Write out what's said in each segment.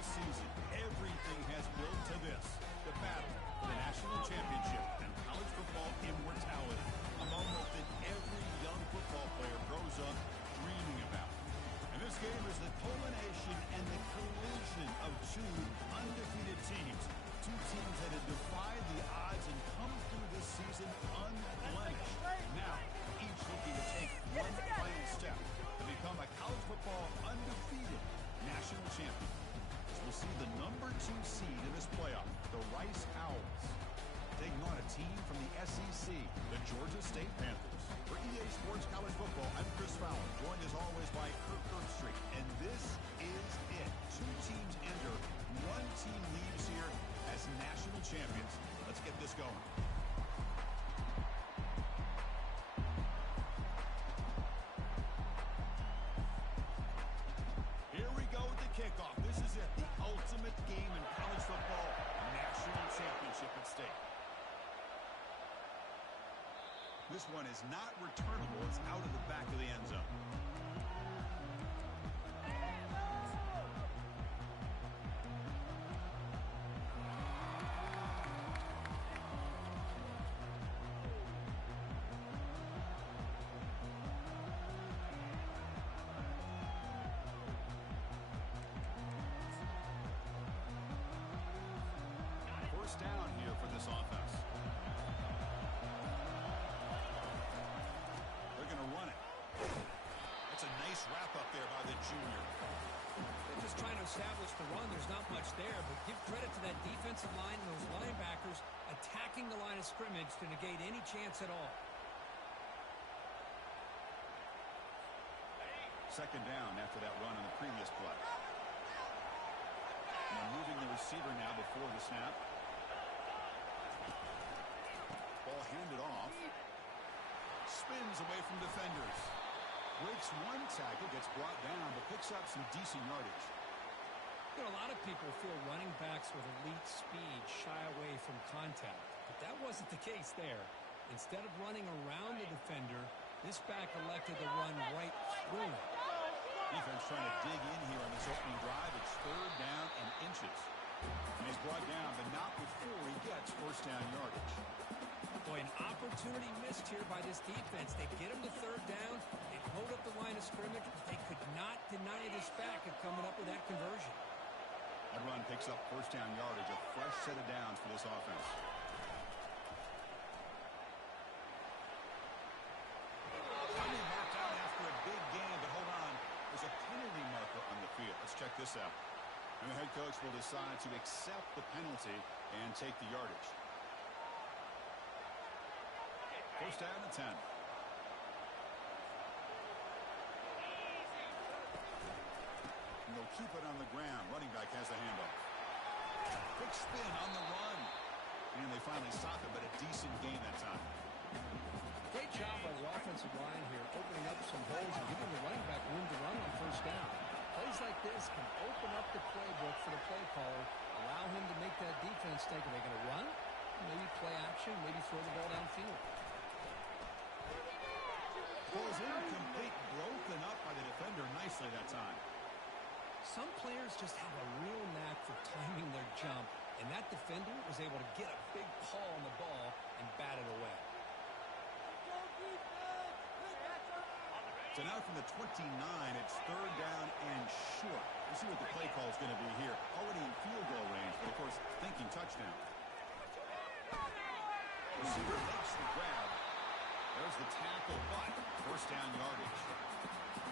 all season, everything has built to this. The battle for the national championship and college football immortality. A moment that every young football player grows up dreaming about. And this game is the culmination and the collision of two undefeated teams. Two teams that have defied the odds and come through this season unblemished. Now, each looking to take one final step to become a college football undefeated national champion. As we'll see the number 2 seed in this playoff, the Rice Owls, taking on a team from the SEC, the Georgia State Panthers. For EA Sports College Football, I'm Chris Fowler, joined as always by Kirk Herbstreit. And this is it. 2 teams enter, 1 team leaves here as national champions. Let's get this going. Here we go with the kickoff. This is it, the ultimate game in college football, national championship at stake. This one is not returnable. It's out of the back of the end zone. First down here for this offense. Run it. That's a nice wrap up there by the junior. They're just trying to establish the run. There's not much there, but give credit to that defensive line and those linebackers attacking the line of scrimmage to negate any chance at all. Second down after that run on the previous play. And they're moving the receiver now before the snap. Ball handed off. Spins away from defenders. Breaks one tackle, gets brought down, but picks up some decent yardage. You know, a lot of people feel running backs with elite speed shy away from contact, but that wasn't the case there. Instead of running around the defender, this back elected to run right through him. Defense trying to dig in here on this opening drive. It's third down and inches. And he's brought down, but not before he gets first down yardage. Boy, an opportunity missed here by this defense. They get him to third down. They hold up the line of scrimmage, but they could not deny this back of coming up with that conversion. That run picks up first down yardage, a fresh set of downs for this offense. Penalty marked out after a big game, but hold on. There's a penalty marker on the field. Let's check this out. And the head coach will decide to accept the penalty and take the yardage. First down and 10. And they'll keep it on the ground. Running back has the handoff. Quick spin on the run. And they finally stop it, but a decent gain that time. Great job by the offensive line here, opening up some holes and giving the running back room to run on first down. Plays like this can open up the playbook for the play caller, allow him to make that defense think, are they going to run? Maybe play action, maybe throw the ball downfield. Ball's incomplete, broken up by the defender nicely that time. Some players just have a real knack for timing their jump, and that defender was able to get a big paw on the ball and bat it away. So now from the 29, it's third down and short. We'll see what the play call is going to be here. Already in field goal range, but of course thinking touchdown. Receiver makes the grab. There's the tackle, but first down yardage.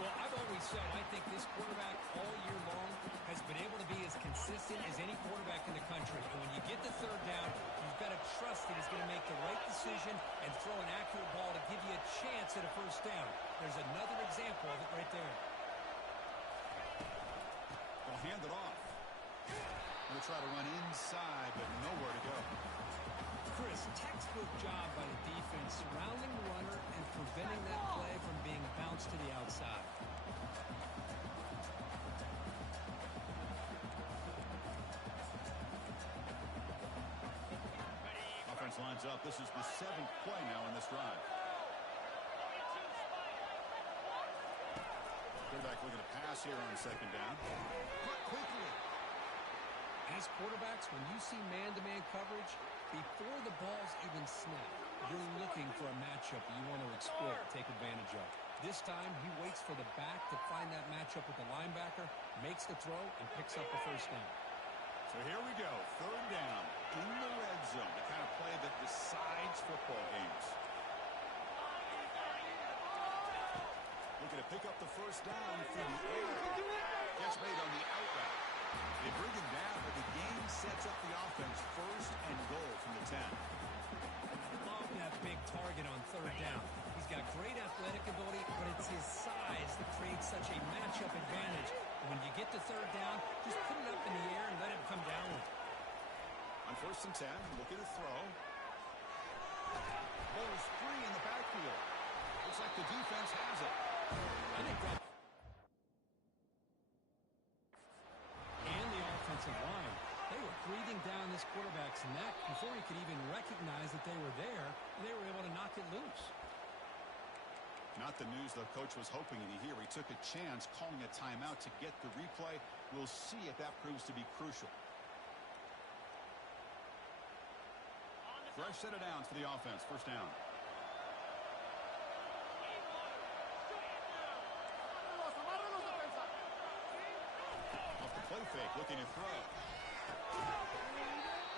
Well, I've always said I think this quarterback all year long has been able to be as consistent as any quarterback in the country. And when you get the third down, you've got to trust that he's going to make the right decision and throw an accurate ball to give you a chance at a first down. There's another example of it right there. They'll hand it off. Going to try to run inside, but nowhere to go. Chris, textbook job by the defense surrounding the runner and preventing that play from being bounced to the outside. Offense lines up. This is the 7th play now in this drive. Quarterback looking to pass here on second down. Quickly. As quarterbacks, when you see man-to-man coverage, before the ball's even snapped, you're looking for a matchup you want to exploit, take advantage of. This time, he waits for the back to find that matchup with the linebacker, makes the throw, and picks up the first down. So here we go, third down in the red zone, the kind of play that decides football games. Looking to pick up the first down through the air. Gets made on the out route. They bring him down, but the game sets up the offense first and goal from the 10. Love that big target on third down. He's got great athletic ability, but it's his size that creates such a matchup advantage. When you get to third down, just put it up in the air and let him come down with it. On first and 10, looking to throw. Ball is free in the backfield. Looks like the defense has it. I think that. And the offensive line. They were breathing down this quarterback's neck before he could even recognize that they were there, and they were able to knock it loose. Not the news the coach was hoping to hear. He took a chance calling a timeout to get the replay. We'll see if that proves to be crucial. Fresh set of downs for the offense. First down. Off the play fake, looking to throw.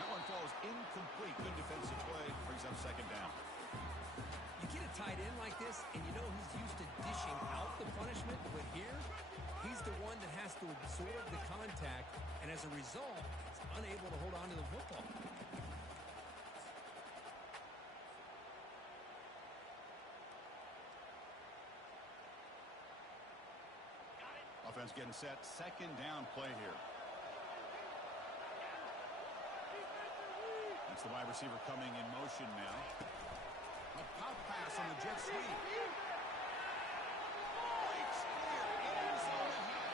That one falls incomplete. Good defensive play. Brings up second down. You get a tight end like this, and you know he's used to dishing out the punishment, but here, he's the one that has to absorb the contact, and as a result, he's unable to hold on to the football. Offense getting set. Second down play here. That's the wide receiver coming in motion now. A pop pass on the jet sweep. Breaks clear. End zone ahead.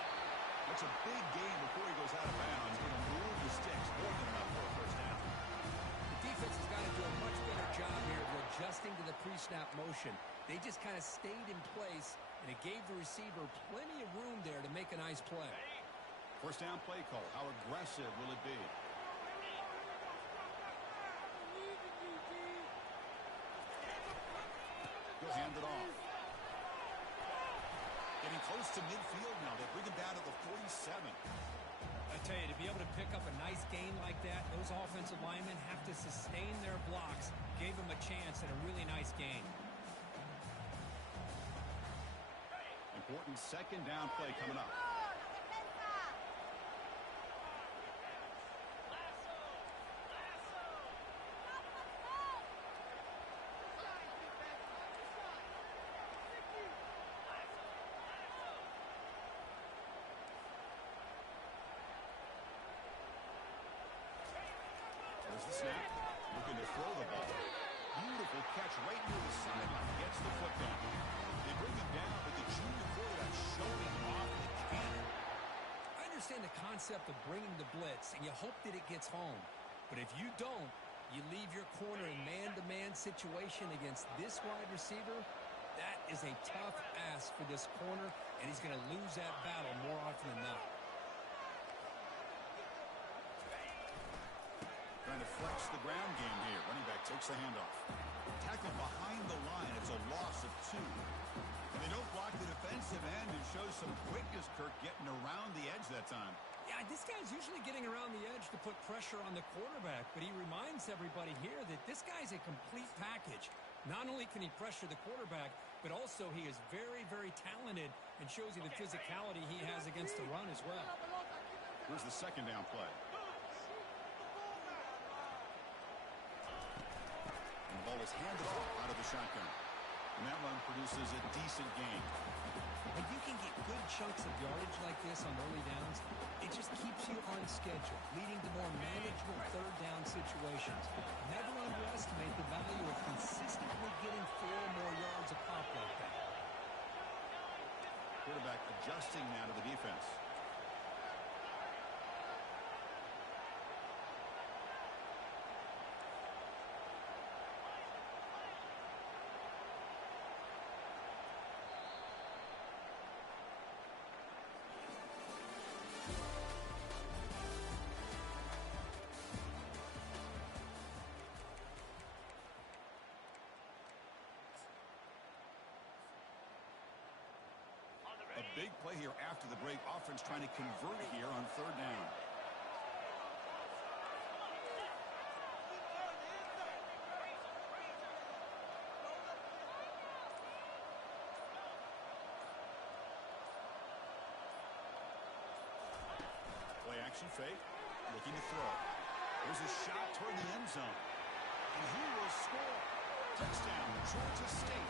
That's a big gain before he goes out of bounds. Going to move the sticks. More than enough for a first down. The defense has got to do a much better job here of adjusting to the pre-snap motion. They just kind of stayed in place, and it gave the receiver plenty of room there to make a nice play. First down play call. How aggressive will it be? He'll hand it off. Getting close to midfield now. They bring him down to the 47. I tell you, to be able to pick up a nice gain like that, those offensive linemen have to sustain their blocks. Gave him a chance at a really nice gain. Important second down play coming up. There's the snap. Looking to throw the ball. Beautiful catch right near the sideline. Gets the foot down. They bring him down, but the junior quarterback showing off the cannon. I understand the concept of bringing the blitz, and you hope that it gets home. But if you don't, you leave your corner in man-to-man situation against this wide receiver. That is a tough ask for this corner, and he's going to lose that battle more often than not. Trying to flex the ground game here. Running back takes the handoff. Tackled behind the line. It's a loss of 2. And they don't block the defensive end and shows some quickness, Kirk, getting around the edge that time. Yeah, this guy's usually getting around the edge to put pressure on the quarterback, but he reminds everybody here that this guy's a complete package. Not only can he pressure the quarterback, but also he is very, very talented and shows you the physicality he has against the run as well. Here's the second down play. And the ball is handed off out of the shotgun. And that run produces a decent gain. When you can get good chunks of yardage like this on early downs, it just keeps you on schedule, leading to more manageable third down situations. Never underestimate the value of consistently getting 4 or more yards a pop like that. Quarterback adjusting now to the defense. Big play here after the break. Offense trying to convert here on third down. Play action fake. Looking to throw. There's a shot toward the end zone. And he will score. Touchdown, Georgia State.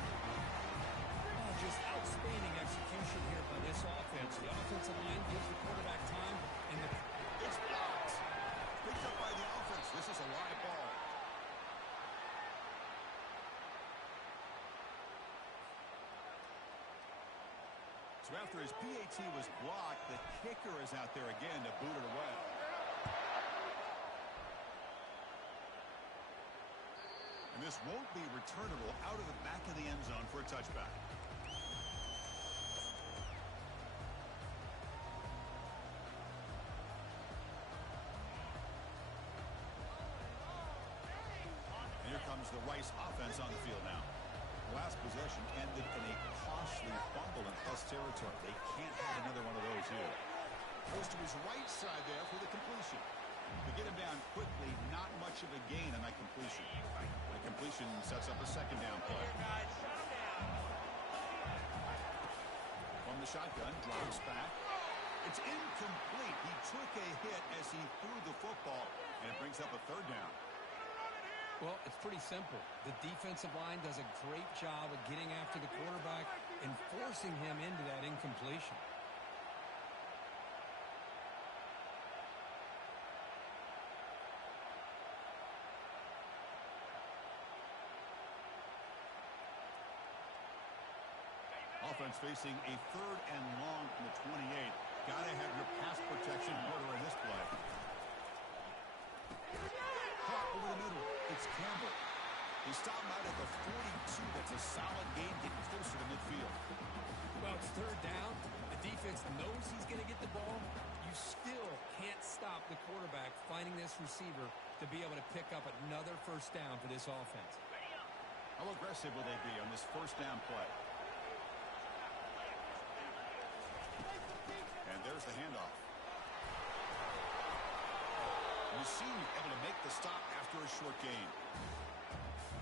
Oh, just outstanding execution here by this offense. The offensive line gives the quarterback time, and It's blocked. Picked up by the offense. This is a live ball. So after his PAT was blocked, the kicker is out there again to boot it away. And this won't be returnable out of the back of the end zone for a touchback. And here comes the Rice offense on the field now. Last possession ended in a costly fumble in plus territory. They can't have another one of those here. Goes to his right side there for the completion. To get him down quickly, not much of a gain on that completion. The completion sets up a second down play. From the shotgun, drops back. It's incomplete. He took a hit as he threw the football, and it brings up a third down. well, it's pretty simple. The defensive line does a great job of getting after the quarterback and forcing him into that incompletion. Offense facing a third and long from the 28. Got to have your pass protection in order in this play. Caught over the middle. It's Campbell. He stopped him out at the 42. That's a solid gain, getting closer to midfield. Well, it's third down. The defense knows he's going to get the ball. You still can't stop the quarterback finding this receiver to be able to pick up another first down for this offense. How aggressive will they be on this first down play? And there's the handoff. Senior able to make the stop after a short gain.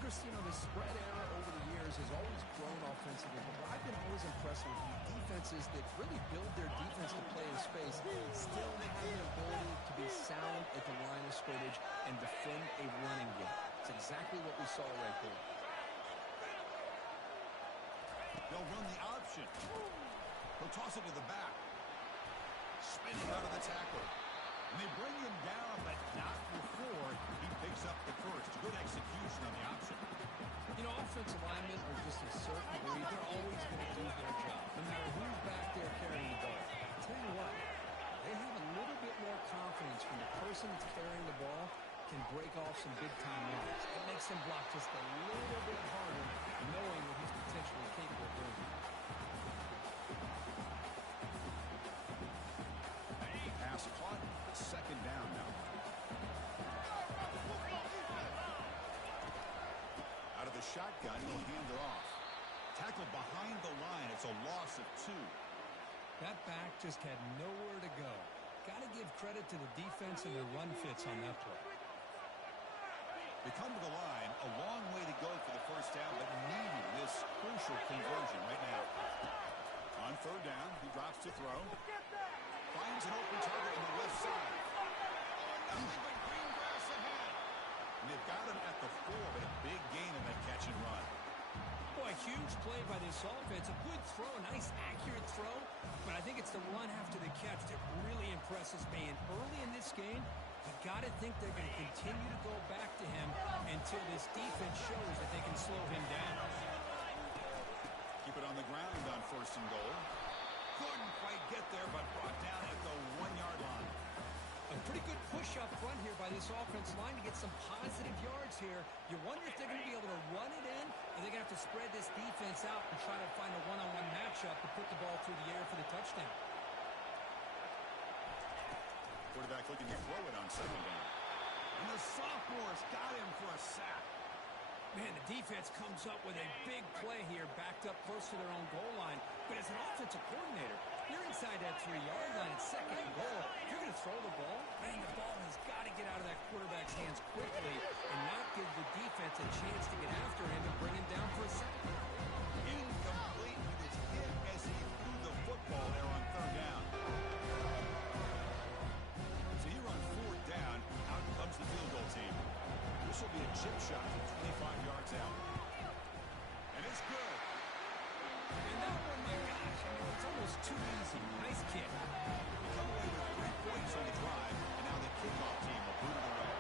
Chris, you know, the spread era over the years has always grown offensively, but I've been always impressed with defenses that really build their defense to play in space, still have the ability to be sound at the line of scrimmage and defend a running game. It's exactly what we saw right there. They'll run the option. He'll toss it to the back. Spinning out of the tackle. And they bring him down, but not before he picks up the first. Good execution on the option. You know, offensive linemen are just a certain breed. They're always going to do their job, no matter who's back there carrying the ball. I'll tell you what, they have a little bit more confidence when the person that's carrying the ball can break off some big-time runs. It makes them block just a little bit harder, knowing what he's potentially capable of doing. Pass caught. Second down now. Out of the shotgun, he'll hand it off. Tackled behind the line. It's a loss of 2. That back just had nowhere to go. Got to give credit to the defense and their run fits on that play. They come to the line. A long way to go for the first down, but needing this crucial conversion right now. On third down, he drops to throw. Finds an open target on the left side. Nothing but green grass ahead. And they've got him at the 4, but a big gain in that catch and run. Boy, huge play by this offense. A good throw, a nice accurate throw. But I think it's the run after the catch that really impresses me. And early in this game, you got to think they're going to continue to go back to him until this defense shows that they can slow him down. Keep it on the ground on first and goal. Couldn't quite get there, but brought down at the 1-yard line. A pretty good push up front here by this offensive line to get some positive yards here. You wonder if they're going to be able to run it in, or they're going to have to spread this defense out and try to find a one-on-one matchup to put the ball through the air for the touchdown. Quarterback looking to throw it on second down. And the sophomores got him for a sack. Man, the defense comes up with a big play here, backed up close to their own goal line. But as an offensive coordinator, inside that 3-yard line at second and goal. If you're going to throw the ball, man, the ball has got to get out of that quarterback's hands quickly and not give the defense a chance to get after him and bring him down for a sack. Incomplete. He was hit as he threw the football there on third down. So here on fourth down, out comes the field goal team. This will be a chip shot from 25 yards out. And it's good. And that one, my gosh, I mean, it's almost too easy. Nice kick. Come away with 3 points on the drive, and now the kickoff team will boot it away.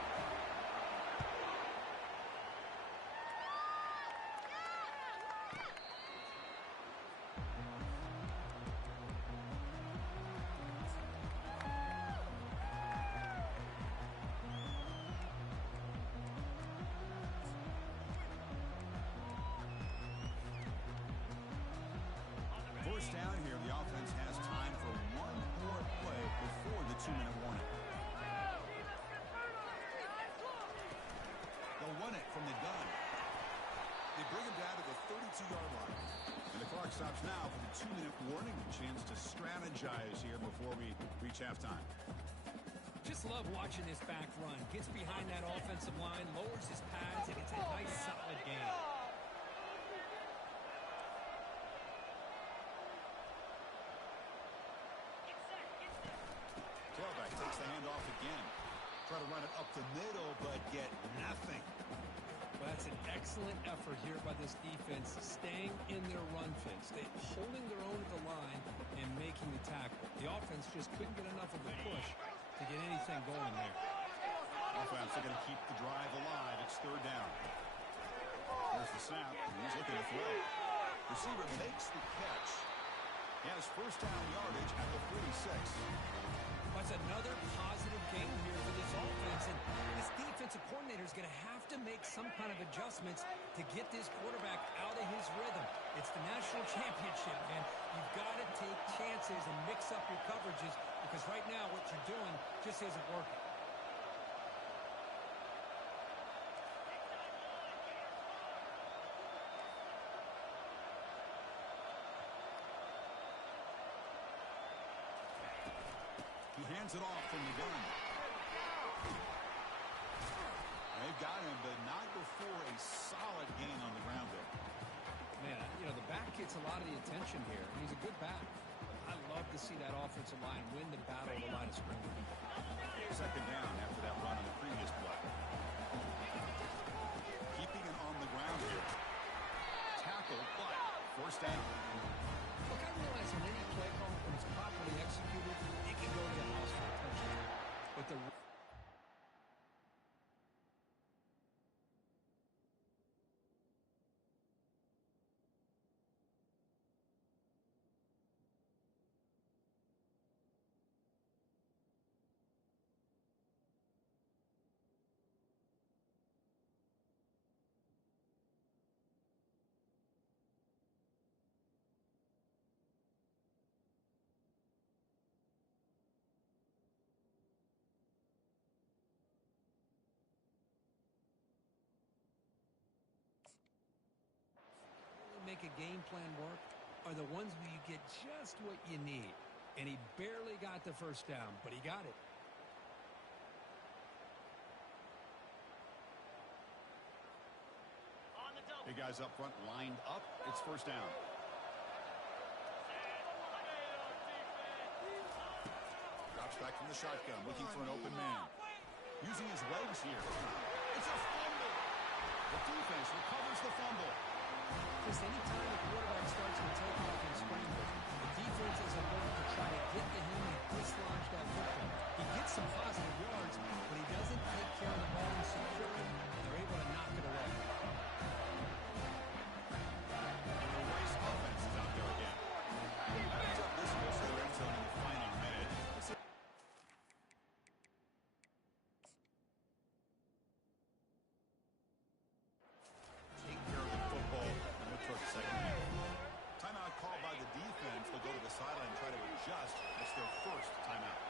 First down here, the offense has time for one more play before the 2-minute warning. They'll run it from the gun. They bring him down to the 32-yard line. And the clock stops now for the 2-minute warning. A chance to strategize here before we reach halftime. Just love watching this back run. Gets behind that offensive line, lowers his pads, and it's a nice, solid game. Tailback takes the handoff again. Try to run it up the middle, but get nothing. Well, that's an excellent effort here by this defense, staying in their run fits. They're holding their own at the line and making the tackle. The offense just couldn't get enough of a push to get anything going there. Offense are going to keep the drive alive. It's third down. There's the snap. He's looking to throw. Receiver makes the catch. He has first down yardage at the 46. That's another positive game here for this offense, and this defensive coordinator is going to have to make some kind of adjustments to get this quarterback out of his rhythm. It's the national championship, man. You've got to take chances and mix up your coverages because right now what you're doing just isn't working. He hands it off from the gun. They've got him, but not before a solid gain on the ground there. Man, you know, the back gets a lot of the attention here. He's a good back. I love to see that offensive line win the battle of the line of scrimmage. Second down after that run on the previous play. Keeping it on the ground here. Tackle, but first down. Look, I realize on any play call, when it's properly executed, it can go to the house for a touchdown. But the make a game plan work are the ones where you get just what you need. And he barely got the first down, but he got it. Big guys up front lined up. It's first down. Drops back from the shotgun, looking for an open man. Using his legs here. It's a fumble. The defense recovers the fumble. Because anytime the quarterback starts to take off and scramble, the defense is alert to try to get to him and dislodge that football. He gets some positive yards, but he doesn't take care of the ball and secure it, and they're able to knock it away. And the Rice offense is out there again. Brings up this close to the red zone in the final minute. Take care of the football and look toward the second half. Timeout called by the defense. They'll go to the sideline and try to adjust. That's their first timeout.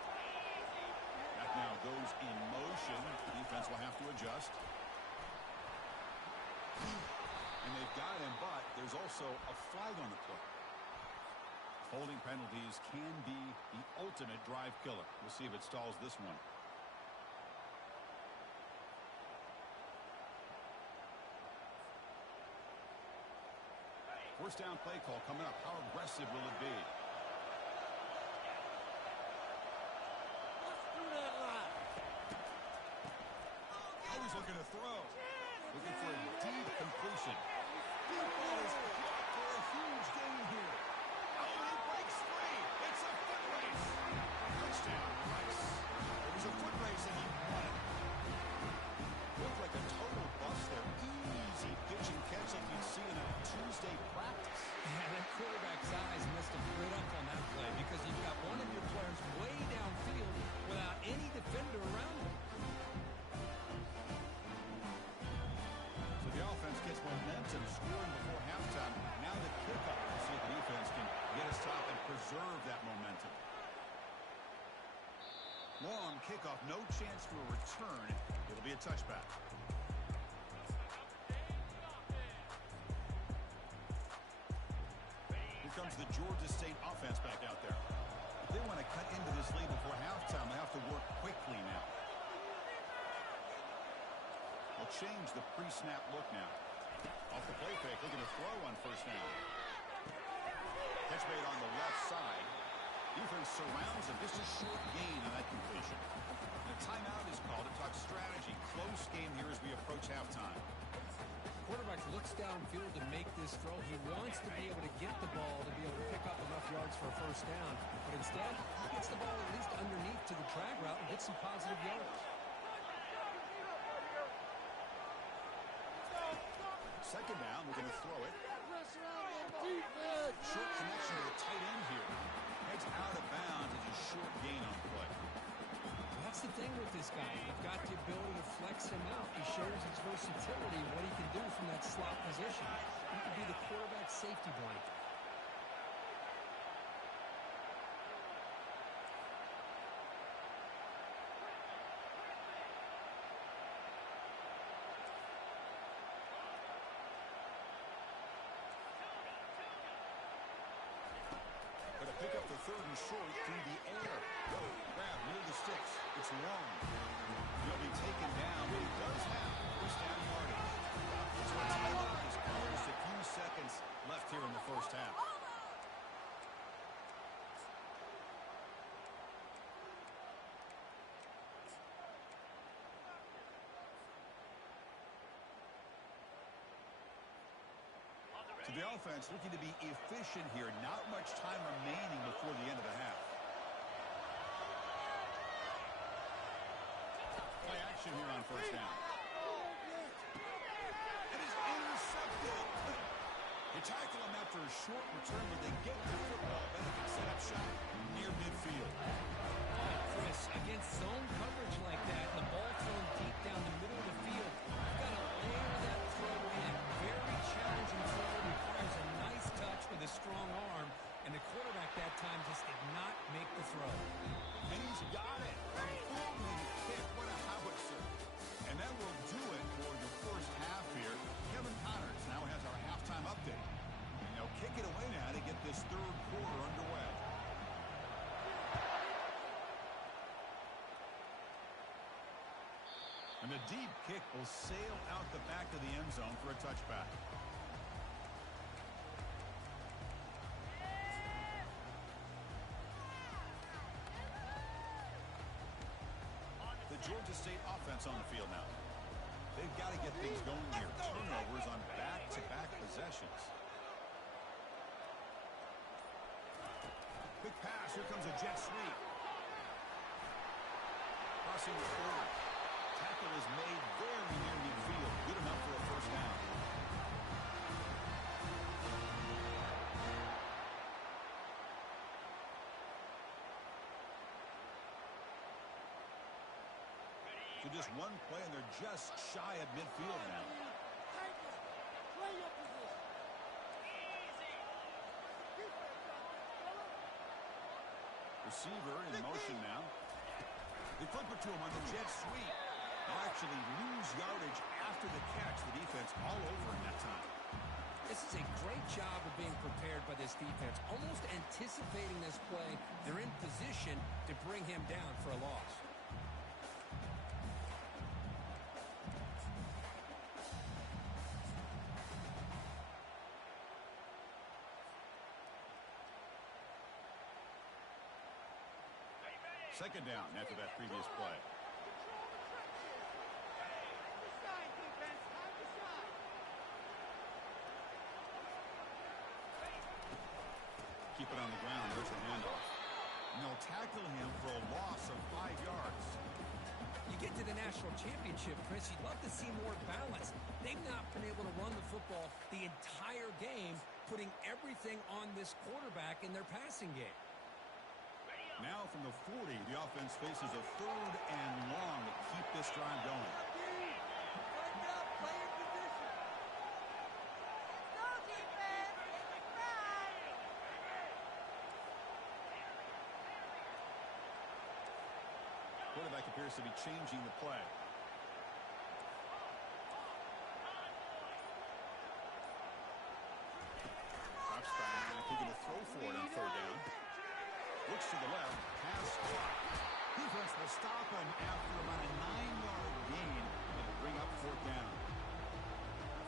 That now goes in motion. The defense will have to adjust. And they've got him, but there's also a flag on the play. Holding penalties can be the ultimate drive killer. We'll see if it stalls this one. First down play call coming up. How aggressive will it be? Always looking to throw. Looking for a deep completion. Deep ball is blocked for a huge gain here. Oh, he breaks free. It's a foot race. Touchdown, Rice. It was a foot race and he won it. Looked like a total bust there. Easy pitch and catch like you'd see in a Tuesday practice. Yeah, that quarterback's eyes must have lit up on that play because you've got one of your players way downfield without any defender around him. So the offense gets momentum scoring before halftime. Now the kickoff. We'll see if the defense can get a stop and preserve that momentum. Long kickoff, no chance for a return. It'll be a touchback. Here comes the Georgia State offense back out there. If they want to cut into this lead before halftime, they have to work quickly now. They'll change the pre-snap look now. Off the play fake, looking to throw on first down. Catch made on the left side. Defense surrounds him. Just a short gain on that completion. The timeout is called to talk strategy. Close game here as we approach halftime. Quarterback looks downfield to make this throw. He wants to be able to get the ball to be able to pick up enough yards for a first down. But instead, he gets the ball at least underneath to the drag route and gets some positive yards. Second down, we're going to throw it. Short connection to the tight end here. Heads out of bounds as a short gain on play. That's the thing with this guy. You've got the ability to flex him out. He shows his versatility and what he can do from that slot position. He could be the quarterback's safety blanket. Pick up the third and short through the air. Grab near the sticks. It's long. He'll be taken down, but he does have first down yardage. That's what timeout is called. Just a few seconds left here in the first half. So the offense looking to be efficient here. Not much time remaining before the end of the half. Play action here on first down. It is intercepted. They tackle him after a short return, but they get the football. Benefit set up shot near midfield. Chris, against zone coverage like that, the ball thrown deep down the middle of the field, you've got to layer that throw in. Very challenging throw. Requires a nice touch with a strong arm, and the quarterback that time just did not make the throw. And he's got it. A booming kick. What a howitzer. And that will do it for the first half here. Kevin Connors now has our halftime update. And they'll kick it away now to get this third quarter underway. And the deep kick will sail out the back of the end zone for a touchback. The Georgia State offense on the field now. They've got to get things going here. Turnovers on back-to-back possessions. Quick pass. Here comes a jet sweep. Crossing the 40. Tackle is made very near midfield. Good enough for a first down. So just one play, and they're just shy of midfield now. Receiver in motion now. They flip it to him on the jet sweep. They'll actually lose yardage after the catch. The defense all over him that time. This is a great job of being prepared by this defense, almost anticipating this play. They're in position to bring him down for a loss. Second down after that previous play. Keep it on the ground. There's the handoff. And they'll tackle him for a loss of 5 yards. You get to the national championship, Chris, you'd love to see more balance. They've not been able to run the football the entire game, putting everything on this quarterback in their passing game. Now from the 40, the offense faces a 3rd and long to keep this drive going. Quarterback appears to be changing the play. Drops back, looking to throw for it on 3rd down. Looks to the left, pass clock. Defense will stop him after about a 9-yard gain and bring up 4th down.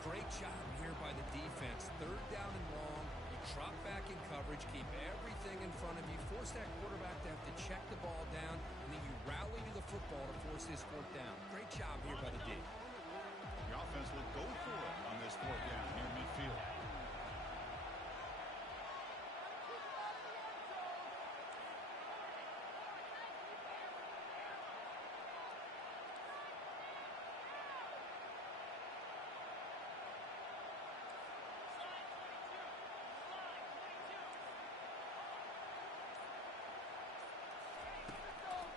Great job here by the defense. 3rd down and long. You drop back in coverage, keep everything in front of you, force that quarterback to have to check the ball down, and then you rally to the football to force this 4th down. Great job here by the D. The offense will go for it on this 4th down near midfield.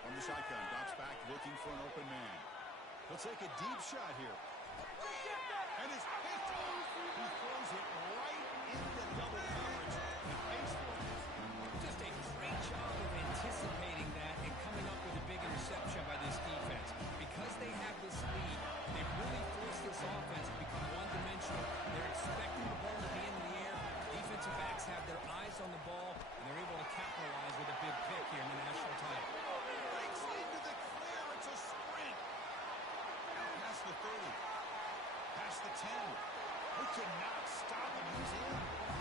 From the shotgun, drops back, looking for an open man. He'll take a deep shot here. And it's picked off. He throws it right into double coverage and pays for it. Just a great job of anticipating that and coming up with a big interception by this defense. Because they have this lead, they really force this offense to become one-dimensional. They're expecting the ball to be in the air. Defensive backs have their eyes on the ball, and they're able to capitalize with a big pick here in the national title. Breaks into the clear. It's a sprint. Now past the 30. Past the 10. They cannot stop him. He's in.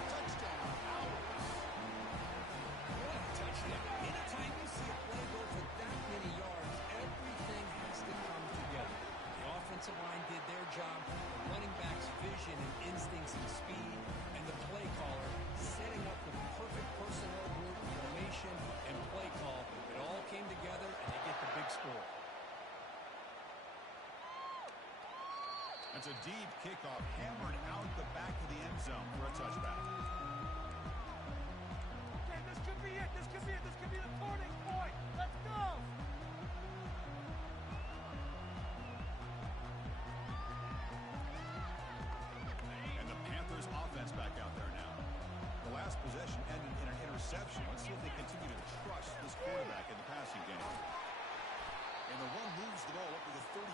Touchdown. Owls. What a touchdown. Anytime you see a play go for that many yards, everything has to come together. The offensive line did their job, the running back's vision and instincts and speed, and the play caller setting up the perfect personnel group, formation, and play call. It all came together, and they get the big score. That's a deep kickoff, hammered out the back of the end zone for a touchback. Okay, this could be it. This could be it. This could be the turning point. Let's go. And the Panthers offense back out there now. The last possession ended in an interception. Let's see if they continue to trust this quarterback in the passing game. And the run moves the ball up to the 33.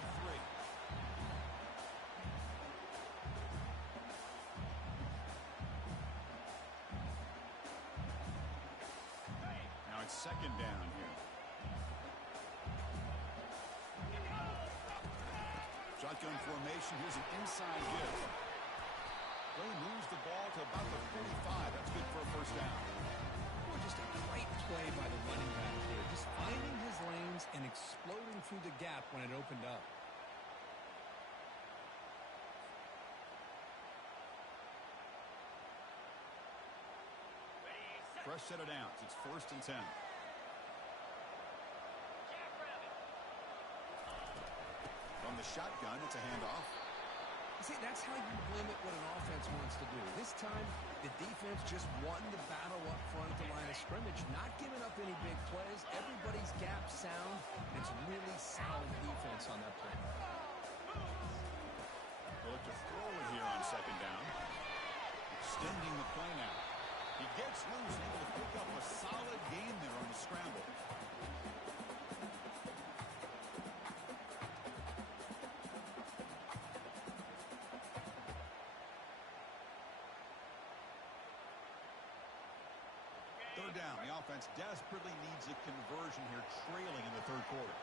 Now it's 2nd down here. Shotgun formation. Here's an inside give. Play moves the ball to about the 45. That's good for a 1st down. Well, just a great play by the running back here. Just finding his lanes and exploding through the gap when it opened up. Fresh set of downs. It's 1st and 10. From the shotgun, it's a handoff. See, that's how you limit what an offense wants to do. This time, the defense just won the battle up front at the line of scrimmage, not giving up any big plays. Everybody's gap sound. It's really solid defense on that play. They'll look to throw it here on 2nd down. Extending the play now. He gets loose, able to pick up a solid gain there on the scramble. down. The offense desperately needs a conversion here, trailing in the third quarter.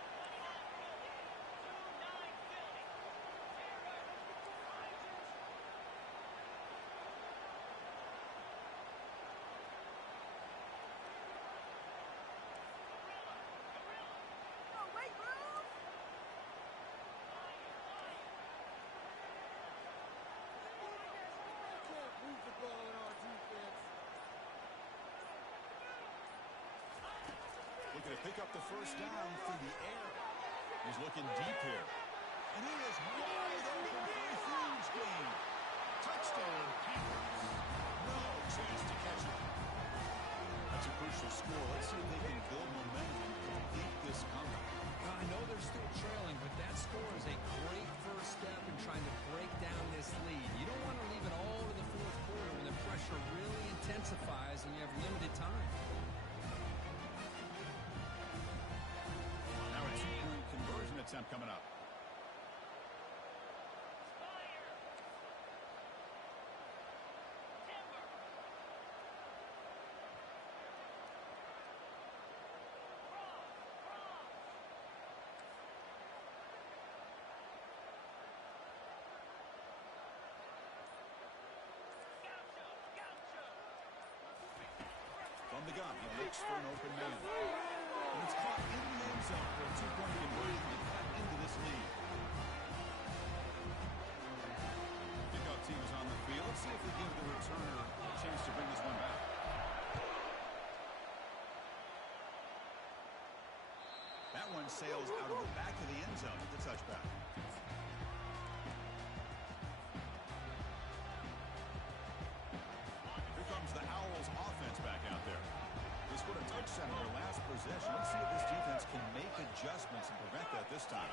Looking to pick up the first down through the air. He's looking deep here. And he is wide open for a huge gain. Touchdown, Packers. No chance to catch it. That's a crucial score. Let's see if they can build momentum and complete this comeback. Now, I know they're still trailing, but that score is a great first step in trying to break down this lead. You don't want to leave it all to the fourth quarter when the pressure really intensifies and you have limited time. Now a two-point conversion attempt coming up. From the gun, he looks for an open man. And it's caught in the end zone for a two-point conversion to cut into this lead. Kickoff team is on the field. Let's see if we give the returner a chance to bring this one back. That one sails out of the back of the end zone with the touchback. Here comes the Owls offense back out there. They scored a touchdown in their last possession. Let's see if this defense can make adjustments and prevent that this time.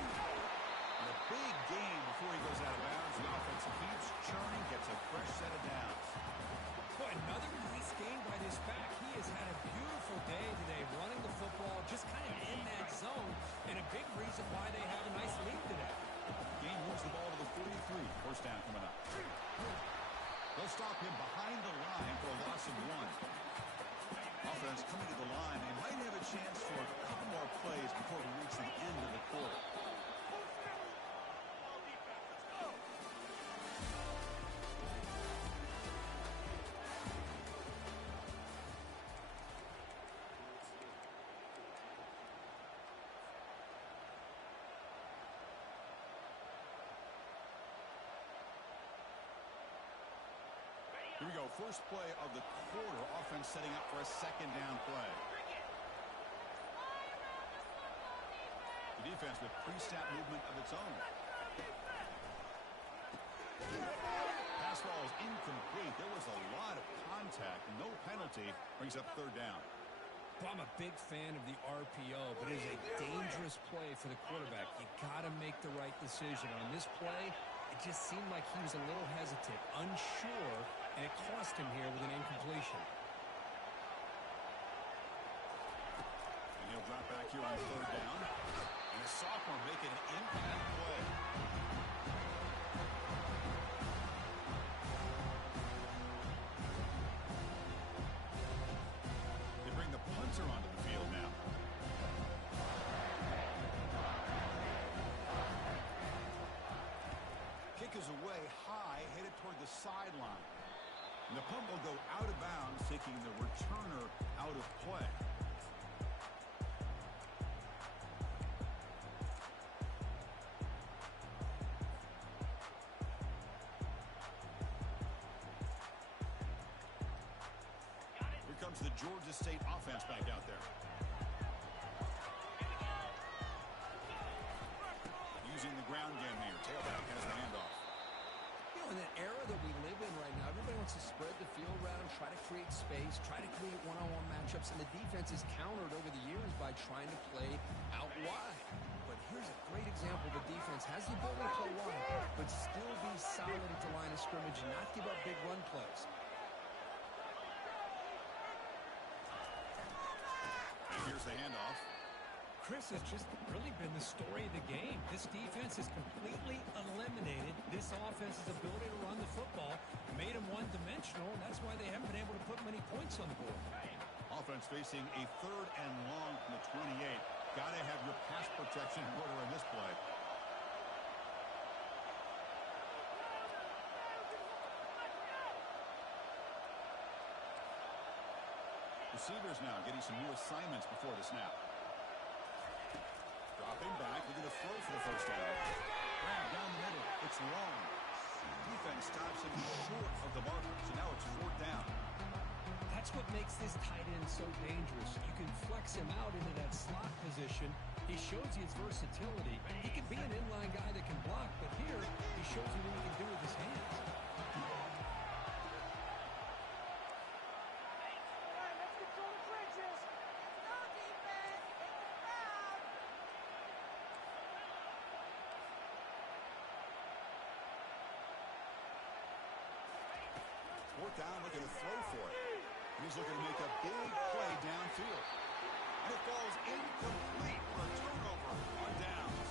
And a big gain before he goes out of bounds. The offense keeps churning, gets a fresh set of downs. Boy, another nice gain by this back. He has had a beautiful day today running the football, just kind of in that zone, and a big reason why they have a nice lead today. Gain moves the ball to the 43. First down coming up. They'll stop him behind the line for a loss of one. Offense coming to the line. They might have a chance for a couple more plays before we reach the end of the quarter. Here we go. First play of the quarter. Offense setting up for a second down play. The defense with pre-snap movement of its own. Pass ball is incomplete. There was a lot of contact. No penalty. Brings up third down. Well, I'm a big fan of the RPO, but it is a dangerous play for the quarterback. You got to make the right decision. On this play, it just seemed like he was a little hesitant, unsure, and it cost him here with an incompletion. And he'll drop back here on third down. And the sophomore making an impact play. They bring the punter onto the field now. Kick is away high, headed toward the sideline. And the punt will go out of bounds, taking the returner out of play. Here comes the Georgia State offense back out there. Using the ground game here. Tailback has the handoff. You know, in the era that we live in right now, everybody wants to spread the field around, try to create space, try to create one-on-one matchups, and the defense is countered over the years by trying to play out wide. But here's a great example. The defense has the ability to play wide, but still be solid at the line of scrimmage and not give up big run plays. And here's the handoff. Chris, has just really been the story of the game. This defense has completely eliminated this offense's ability to run the football, made them one-dimensional, and that's why they haven't been able to put many points on the board. Offense facing a 3rd and long from the 28. Got to have your pass protection in order in this play. Receivers now getting some new assignments before the snap. Dropping back, looking to throw for the first down. Grab down the middle. It's long. Defense stops him short of the marker, so now it's 4th down. That's what makes this tight end so dangerous. You can flex him out into that slot position. He shows you his versatility. He can be an inline guy that can block, but here he shows you what he can do with his hands. Down, looking to throw for it. He's looking to make a big play downfield. And it falls incomplete for a turnover on downs.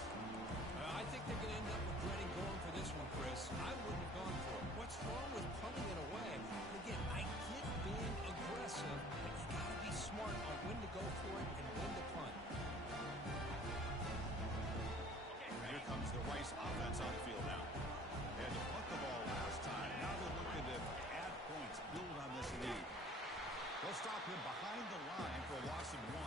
I think they're going to end up regretting going for this one, Chris. I wouldn't have gone for it. What's wrong with punting it away? Again, I get being aggressive, but you got to be smart on when to go for it and when to punt. Here comes the Rice offense on the field now. They had to punt the ball last time. Now they're looking to add points, build on this lead. They'll stop him behind the line for a loss of 1.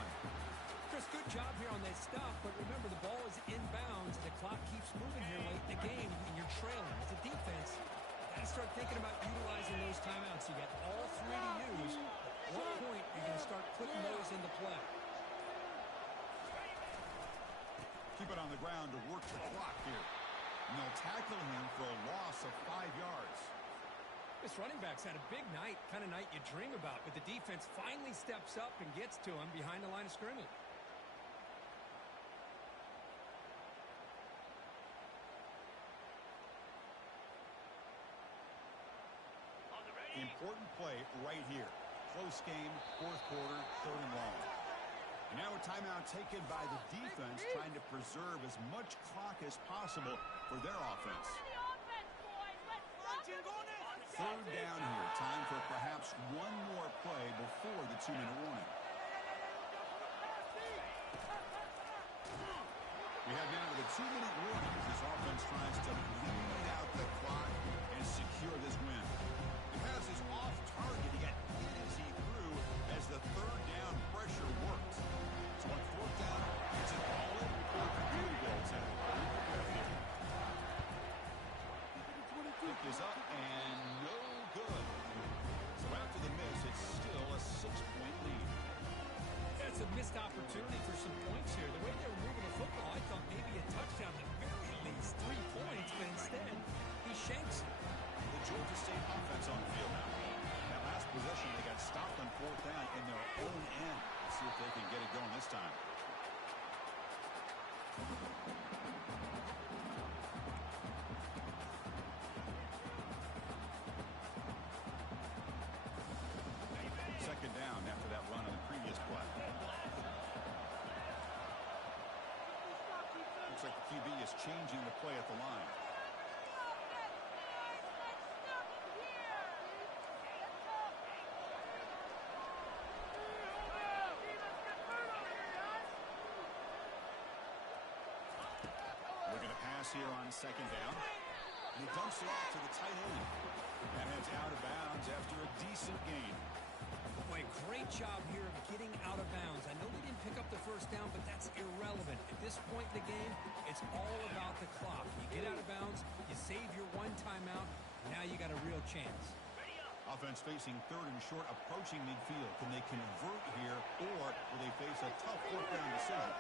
Chris, good job here on that stop, but remember the ball is inbounds. The clock keeps moving here late in the game, and you're trailing. As a defense, you got to start thinking about utilizing those timeouts. You got all 3 to use. At what point you're going to start putting those into play? Keep it on the ground to work the clock here. And they'll tackle him for a loss of 5 yards. This running back's had a big night, kind of night you dream about, but the defense finally steps up and gets to him behind the line of scrimmage. Important play right here. Close game, 4th quarter, 3rd and long. And now a timeout taken by the defense, trying to preserve as much clock as possible for their offense. 3rd down here. Time for perhaps one more play before the 2-minute warning. We have now the 2-minute warning as this offense tries to bleed out the clock and secure this win. The pass is off target. He got hit as he threw as the 3rd down pressure worked. So on 4th down, it's an all-in or field goal attempt. Pick is up and no good. So after the miss, it's still a 6-point lead. That's a missed opportunity for some points here. The way they were moving the football, I thought maybe a touchdown at the very least, 3 points, but instead he shanks it. The Georgia State offense on the field now. That last possession, they got stopped on 4th down in their own end. Let's see if they can get it going this time. Second down after that run on the previous play. Looks like the QB is changing the play at the line. Here on 2nd down. And he dumps it off to the tight end. And heads out of bounds after a decent gain. Boy, great job here of getting out of bounds. I know they didn't pick up the 1st down, but that's irrelevant. At this point in the game, it's all about the clock. You get out of bounds, you save your 1 timeout, now you got a real chance. Offense facing 3rd and short, approaching midfield. Can they convert here, or will they face a tough 4th down decision?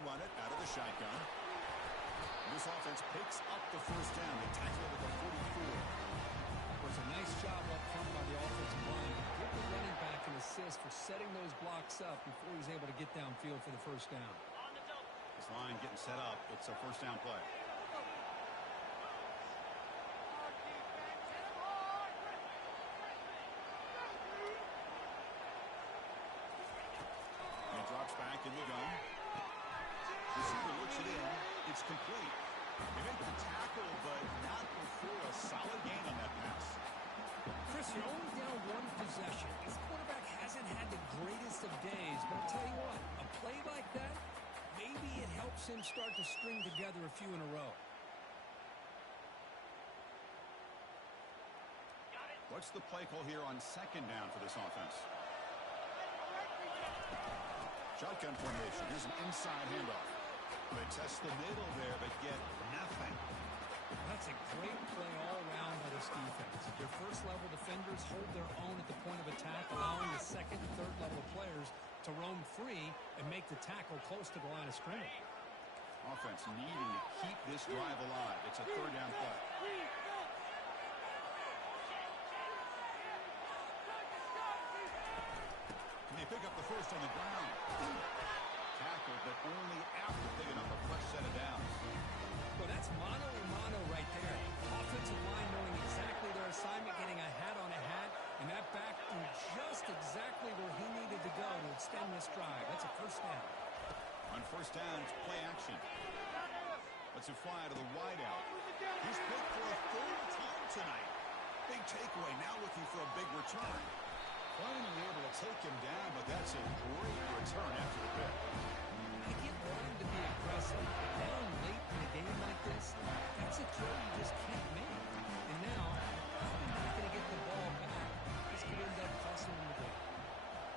Run it out of the shotgun. This offense picks up the 1st down. They tackle it at the 44. It was a nice job up front by the offensive line. Give the running back an assist for setting those blocks up before he was able to get downfield for the 1st down. line getting set up. It's a first down play. He drops back in the gun. Receiver looks it in. It's complete. They make the tackle, but not before a solid gain on that pass. Chris, you're only down one possession. This quarterback hasn't had the greatest of days, but I'll tell you what, a play like that, maybe it helps him start to string together a few in a row. What's the play call here on second down for this offense? Shotgun formation. Here's an inside handoff. They test the middle there, but get nothing. That's a great play all around by this defense. Their first-level defenders hold their own at the point of attack, allowing the second and third-level players to roam free and make the tackle close to the line of scrimmage. Offense needing to keep this drive alive. It's a third down play. Can they pick up the first on the ground? Tackled, but only after picking up a fresh set of downs. Well, that's mano-a-mano right there. Offensive line knowing exactly their assignment, getting a hat on a hat, and that back threw just exactly where he needed to go to extend this drive. That's a first down. On first down, it's play action. Let's it fly to the wideout. He's picked for a third time tonight. Big takeaway, now looking for a big return. Finally able to take him down, but that's a great return after the pick. I get wanting to be aggressive. Down late in a game like this, that's a throw you just can't make. And now, you're not going to get the ball back. This could end up costing him the game.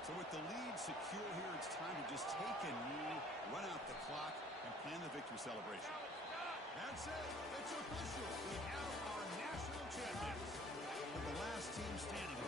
So with the lead secure here, it's time to just take a knee, run out the clock, and plan the victory celebration. That's it. It's official. We have our national champions. We're the last team standing.